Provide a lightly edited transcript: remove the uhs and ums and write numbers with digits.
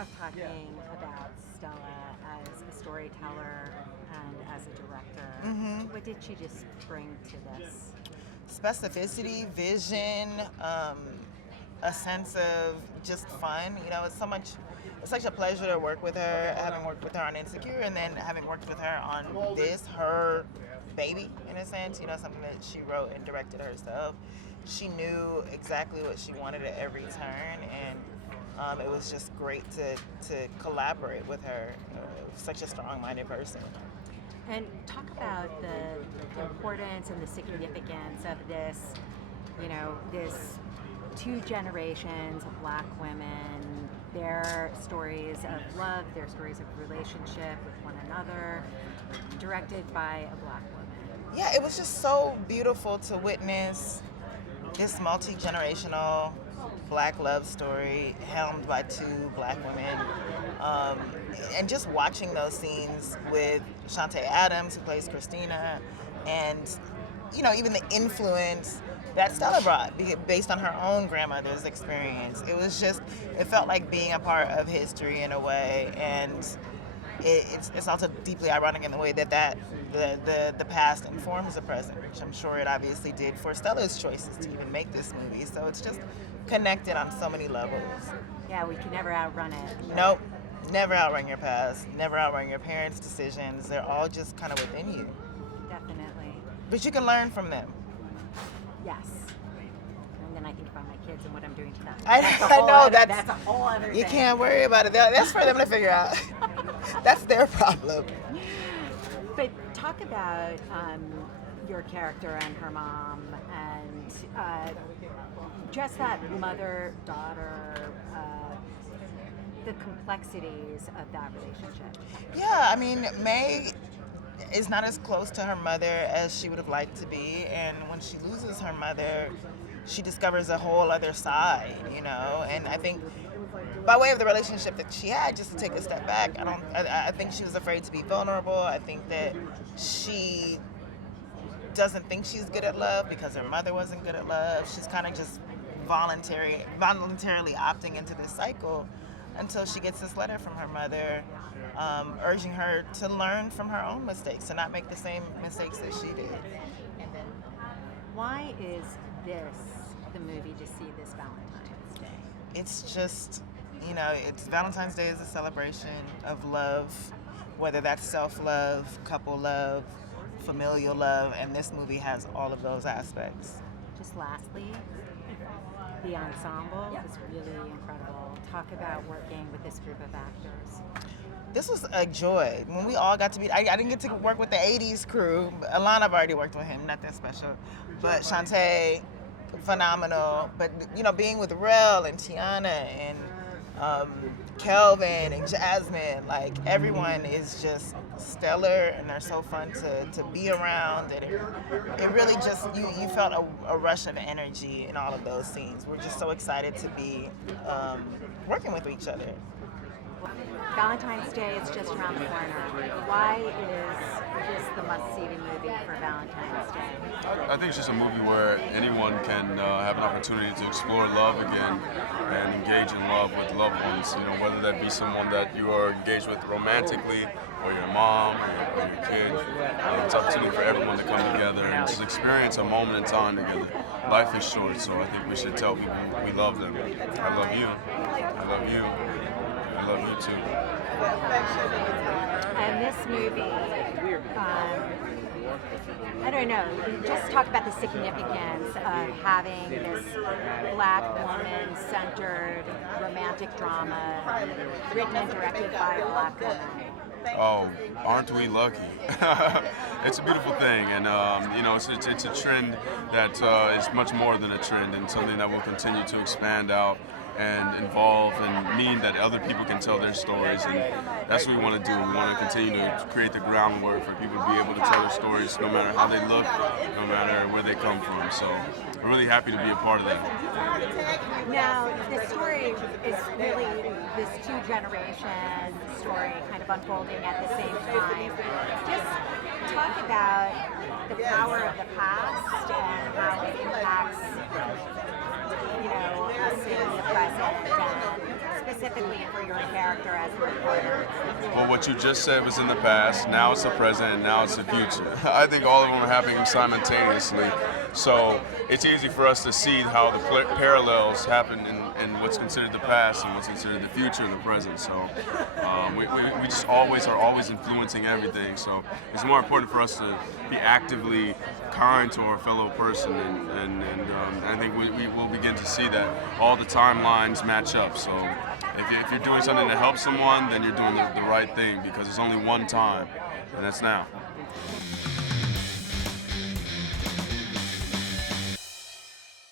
off talking about Stella as a storyteller and as a director. What did she just bring to this? Specificity, vision, a sense of just fun. It's such a pleasure to work with her, having worked with her on Insecure and then having worked with her on this, her baby, in a sense, something that she wrote and directed herself. She knew exactly what she wanted at every turn, and it was just great to collaborate with her, such a strong-minded person. And talk about the importance and the significance of this, this two generations of Black women, their stories of love, their stories of relationship with one another, directed by a Black woman. Yeah, it was just so beautiful to witness this multi-generational Black love story helmed by two Black women. And just watching those scenes with Shantae Adams, who plays Christina, and even the influence that Stella brought based on her own grandmother's experience. It felt like being a part of history in a way, and it's also deeply ironic in the way that the past informs the present, which I'm sure it obviously did for Stella's choices to even make this movie. So it's just connected on so many levels. Yeah, we can never outrun it. Nope. Never outrun your past. Never outrun your parents' decisions. They're all just kind of within you. Definitely. But you can learn from them. Yes. And then I think about my kids and what I'm doing to them. I know that's a whole other thing. You can't worry about it. That's for them to figure out. That's their problem. But talk about your character and her mom, and just that mother-daughter, the complexities of that relationship. Yeah, I mean, May is not as close to her mother as she would have liked to be, and when she loses her mother, she discovers a whole other side, and I think by way of the relationship that she had, just to take a step back, I think she was afraid to be vulnerable. I think that she doesn't think she's good at love because her mother wasn't good at love. She's kind of just voluntarily opting into this cycle until she gets this letter from her mother urging her to learn from her own mistakes, to not make the same mistakes that she did. Why is this the movie to see this Valentine's Day? It's just, it's Valentine's Day is a celebration of love, whether that's self-love, couple love, familial love, and this movie has all of those aspects. Just lastly, the ensemble is really incredible. Talk about working with this group of actors. This was a joy. When we all got to meet, I didn't get to work with the 80s crew. Alana, I've already worked with him, not that special. But Shantae, phenomenal. But, being with Rel and Tiana and Kelvin and Jasmine, like, everyone is just stellar, and they're so fun to be around, and it really just, you felt a rush of energy in all of those scenes. We're just so excited to be working with each other. Valentine's Day is just around the corner. Why is this the must-see movie for Valentine's Day? I think it's just a movie where anyone can have an opportunity to explore love again and engage in love with loved ones. Whether that be someone that you are engaged with romantically, or your mom, or your kid. It's an opportunity for everyone to come together and just experience a moment in time together. Life is short, so I think we should tell people we love them. I love you. I love you. I love you too. And this movie, I don't know, just talk about the significance of having this Black woman-centered romantic drama written and directed by a Black woman. Oh, aren't we lucky? It's a beautiful thing, and it's a trend that is much more than a trend, and something that will continue to expand out and involve and mean that other people can tell their stories, and that's what we want to do. We want to continue to create the groundwork for people to be able to tell their stories no matter how they look, no matter where they come from. So we're really happy to be a part of that. Now, the story is really this two-generation story kind of unfolding at the same time. Just talk about the power of the past and how it impacts us in the present, and specifically for your character as the reporter? Well, what you just said was in the past, now it's the present, and now it's the future. I think all of them are happening simultaneously. So it's easy for us to see how the parallels happen in what's considered the past and what's considered the future and the present. So we just are always influencing everything. So it's more important for us to be actively kind to our fellow person, and I think we will begin to see that all the timelines match up. So if you're doing something to help someone, then you're doing the right thing, because it's only one time, and that's now.